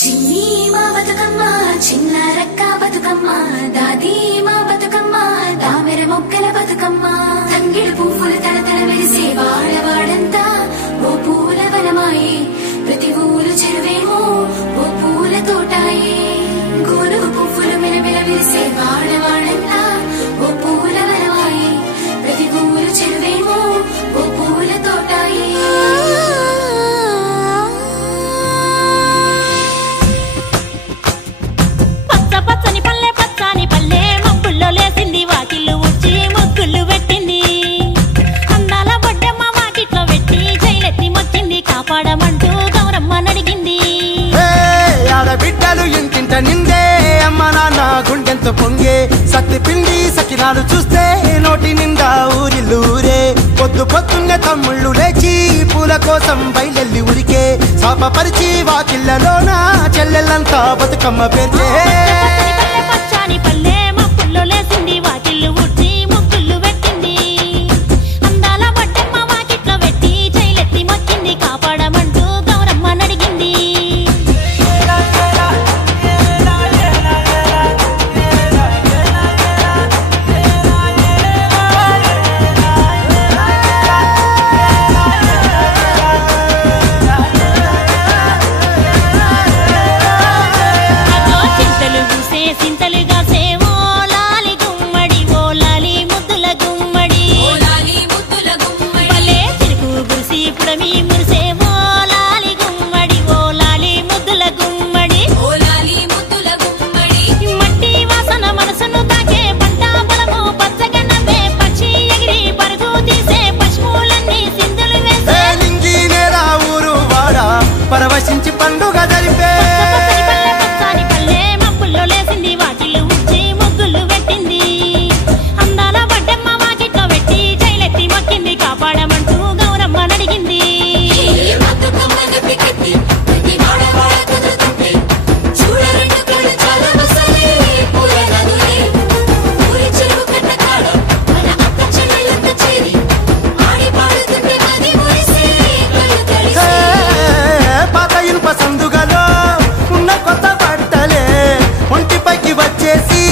చిన్ని మా బతుకమ్మ చిన్న రక్క బతుకమ్మ దాది మా బతుకమ్మ దామెర మొక్కల బతుకమ్మ తంగిడు పువ్వులు తలతల మెరిసే వాడవాడంతా ఓ పూల వనమాయే ప్రతి ఊరు చెరువేమో ఓ పూల తోటాయే గోనుగు పువ్వులు మెలమెల మెరిసే వాడవాడంతా ఓ పూల వనమాయే ప్రతి ఊరు చెరువేమో ఓ పూల తోటాయే పచ్చని పల్లె పచ్చని పల్లె మబ్బుల్లో లేసింది వాకిళ్ళు ఉచ్చి ముగ్గులు పెట్టింది అందాల బొడ్డమ్మ వాకిట్లో పెట్టి జైలెత్తి మొచ్చింది కాపాడమంటూ గౌరమ్మ నడిగింది ఆడబిడ్డలు ఇంటింట నిందే అమ్మ నాన్న గుండెంతో పొంగే సత్తి పిండి సకినాలు చూస్తే నోటి నిండా ఊరిల్లూరే పొద్దు పొద్దున్నే తమ్ముళ్ళు లేచి పూల కోసం బయలెల్లి ఉరికే శాపపరిచి వాకిళ్ళలోన చెల్లెళ్ళంతా బతుకమ్మ పేర్చే పచ్చని పల్లె మబ్బుల్లో లేసింది వాకిళ్ళు ఉచ్చి ముగ్గులు పెట్టింది అందాల బొడ్డమ్మ వాకిట్లో పెట్టి జైలెత్తి మొచ్చింది కాపాడమంటూ గౌరమ్మ నడిగింది పరవశించి పండుగ జరిపే పచ్చని పల్లె మబ్బుల్లో లేసింది వాకిళ్ళు ఉచ్చి ముగ్గులు పెట్టింది అందాల బొడ్డమ్మ వాకిట్లో పెట్టి జైలెత్తి మొక్కింది కాపాడమంటూ గౌరమ్మ నడిగింది సందుగలో ఉన్న కొత్త బట్టలే ఒంటిపైకి వచ్చేసి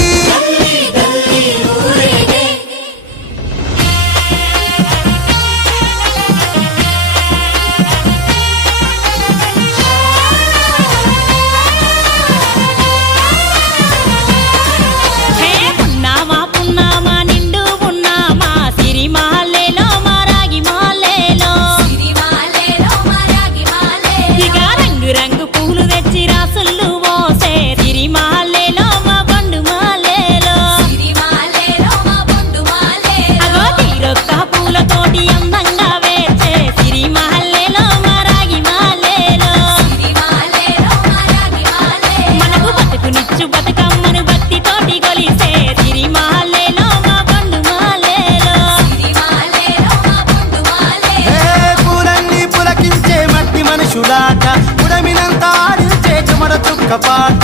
పున్నామా పున్నామా నిండు పున్నామా సిరి మహల్లేలో మారాగి మహల్లేలో ఇక రంగు రంగు పూలు తెచ్చి రాసుళ్ళు మోసే సిరి మహల్లేలో మా బండు మహల్లేలో అగో తీరొక్క పూలతోటి అందంగా వేచే సిరి మహల్లేలో మారాగి మహల్లేలో మనకు బతుకునిచ్చు బతుకమ్మను భక్తితోటి కొలిసే సిరి మహల్లేలో మా బండు మహల్లేలో పూలన్నీ పులకించే మట్టి మనుషులాట ఉడమినంత ఆడించే చెమర చుక్క పాట